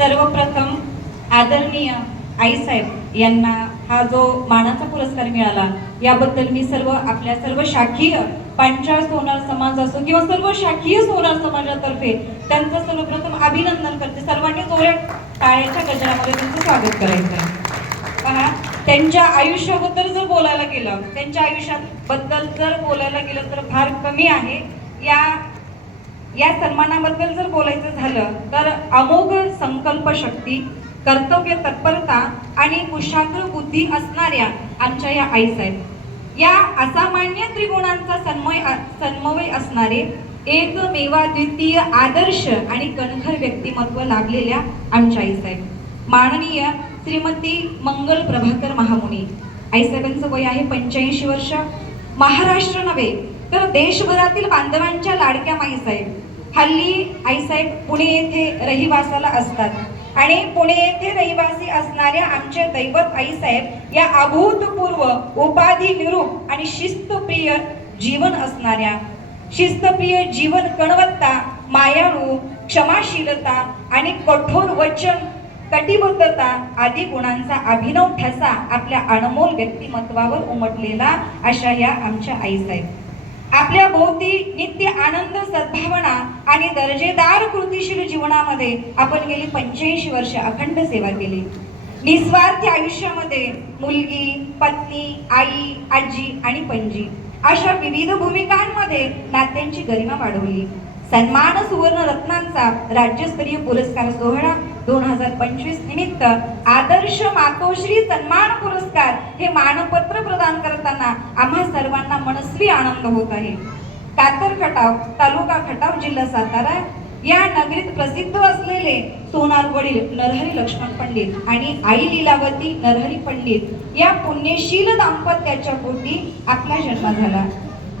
सर्वप्रथम आदरणीय आईसाहेब यांना हा जो मानाचा पुरस्कार मिळाला याबद्दल मी आपल्या सर्व शाखीय पांचाळ सोनार समाज असो किंवा सर्व शाखीय सोनार समाजातर्फे त्यांचं सर्वप्रथम अभिनंदन करते। सर्वांनी जोरात टाळ्याच्या गजरामध्ये त्यांचं स्वागत करायचं आहे। पहा, त्यांच्या आयुष्याबद्दल जर बोलायला गेलं, त्यांच्या आयुष्याबद्दल जर बोलायला गेलं तर फार कमी आहे। या सन्मानाबद्दल जर बोलायचं झालं तर अमोघ संकल्प शक्ती, कर्तव्य तत्परता आणि कुशाग्र बुद्धी असणाऱ्या आमच्या या आईसाहेब, या असामान्य त्रिगुणांचा समन्वय असणारे एकमेवाद्वितीय आदर्श आणि कणखर व्यक्तिमत्व लाभलेल्या आमच्या आईसाहेब माननीय श्रीमती मंगल प्रभाकर महामुनी। आईसाहेबांचं वय आहे 85 वर्ष। महाराष्ट्र नव्हे तर देशभरातील बांधवांच्या लाडक्या माईसाहेब। हल्ली आईसाहेब पुणे येथे रहिवासाला असतात आणि पुणे येथे रहिवासी असणाऱ्या आमचे दैवत आईसाहेब या अभूतपूर्व उपाधी निरूप आणि शिस्तप्रिय जीवन असणाऱ्या, शिस्तप्रिय जीवन गुणवत्ता, मायाळू, क्षमाशीलता आणि कठोर वचन कटिबद्धता आदी गुणांचा अभिनव ठसा आपल्या अनमोल व्यक्तिमत्वावर उमटलेला अशा या आमच्या आईसाहेब आपल्या भोवती नित्य आनंद, सद्भावना आणि दर्जेदार कृतीशील जीवनामध्ये आपण गेली 85 वर्ष अखंड सेवा केली। निस्वार्थी आयुष्यामध्ये मुलगी, पत्नी, आई, आजी आणि पणजी अशा विविध भूमिकांमध्ये नात्यांची गरिमा वाढवली। सन्मान सुवर्ण रत्नांचा राज्यस्तरीय पुरस्कार सोहळा 2025 निमित्त आदर्श मातोश्री सन्मान पुरस्कार हे मानपत्र प्रदान करताना आम्हा सर्वांना मनस्वी आनंद होत आहे। कातर खटाव, तालुका खटाव, जिल्हा सातारा या नगरीत प्रसिद्ध असलेले सोनार वडील नरहरी लक्ष्मण पंडित आणि आई लीलावती नरहरी पंडित या पुण्यशील दाम्पत्याच्या पोटी आपला जन्म झाला।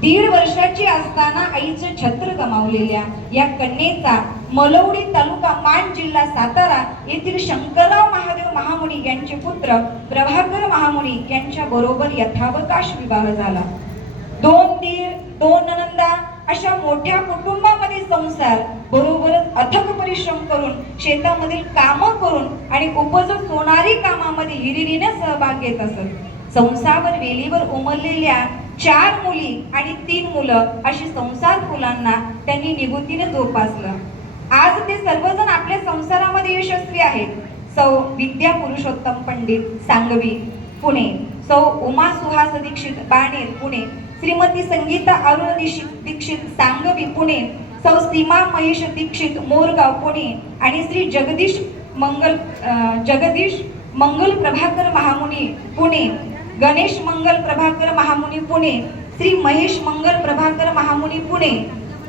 1.5 वर्षाची असताना आईचे छत्र गमावलेल्या या कन्येचा मलवडी तालुका माण जिल्हा सातारा येथील शंकरराव महादेव महामुनी यांचे पुत्र प्रभाकर महामुनी यांच्या बरोबर यथावकाश विवाह झाला। 2 दीर, 2 ननंदा अशा मोठ्या कुटुंबामध्ये संसार, बरोबरच अथक परिश्रम करून शेतामधील कामं करून आणि उपजत होणारी कामामध्ये हिरिरीने सहभाग घेत असत। संसार वेलीवर उमललेल्या 4 मुली आणि 3 मुलं अशी संसार फुलांना त्यांनी निगुतीने जोपासलं। आज ते सर्वजण आपल्या संसारामध्ये यशस्वी आहेत। सौ विद्या पुरुषोत्तम पंडित सांगवी पुणे, सौ उमा सुहास दीक्षित बाणेर पुणे, श्रीमती संगीता अरुण दीक्षित सांगवी पुणे, सौ सीमा महेश दीक्षित मोरगाव पुणे आणि श्री जगदीश मंगल प्रभाकर महामुनी पुणे, गणेश मंगल प्रभाकर महामुनी पुणे, श्री महेश मंगल प्रभाकर महामुनी पुणे।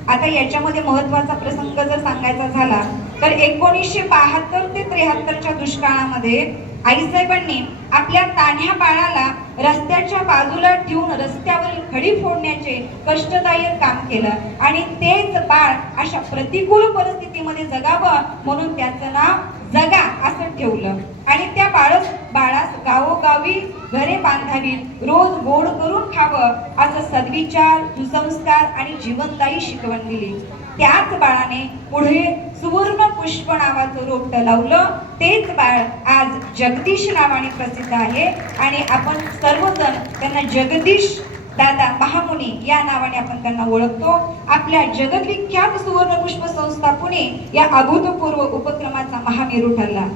आता याच्यामध्ये महत्त्वाचा प्रसंग जर सांगायचा झाला तर 1972 ते 73च्या दुष्काळामध्ये आईसाहेबांनी आपल्या तान्ह्या बाळाला रस्त्याच्या बाजूला ठेवून रस्त्यावर खडी फोडण्याचे कष्टदायक काम केलं आणि तेच बाळ अशा प्रतिकूल परिस्थितीमध्ये जगावं म्हणून त्याचं नाव जगा असं ठेवलं आणि त्या बाळास गावोगावी घरे बांधावी, रोज गोड करून खावं असं सद्विचार, सुसंस्कार आणि जीवनदायी शिकवण दिली। त्याच बाळाने पुढे सुवर्ण पुष्प नावाचं रोपटं लावलं। तेच बाळ आज जगदीश नावाने प्रसिद्ध आहे आणि आपण सर्वजण त्यांना जगदीश दादा महामुनी या नावाने आपण त्यांना ओळखतो। आपल्या जगद्विख्यात सुवर्ण पुष्प संस्था पुणे या अभूतपूर्व उपक्रमाचा महामेरू ठरला।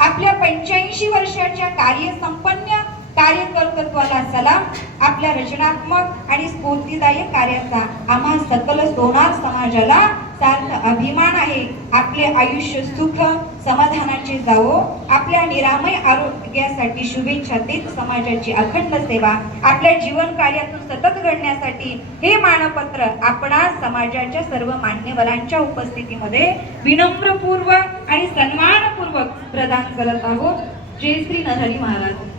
आपल्या 85 वर्षाच्या कार्यसंपन्न कार्यकर्तृत्वाला सलाम। आपल्या रचनात्मक आणि स्फूर्तिदायक कार्याचा आम्हा सकल सोनार समाजाला सार्थ अभिमान आहे। आपले आयुष्य सुख समाधानाचे जावो। आपल्या निरामय आरोग्यासाठी शुभेच्छा देत समाजाची अखंड सेवा आपल्या जीवन कार्यातून सतत घडण्यासाठी हे मानपत्र आपणा समाजाच्या सर्व मान्यवरांच्या उपस्थितीमध्ये विनम्रपूर्वक आणि सन्मानपूर्वक प्रदान करत आहोत। जय श्री नरहरी महाराज।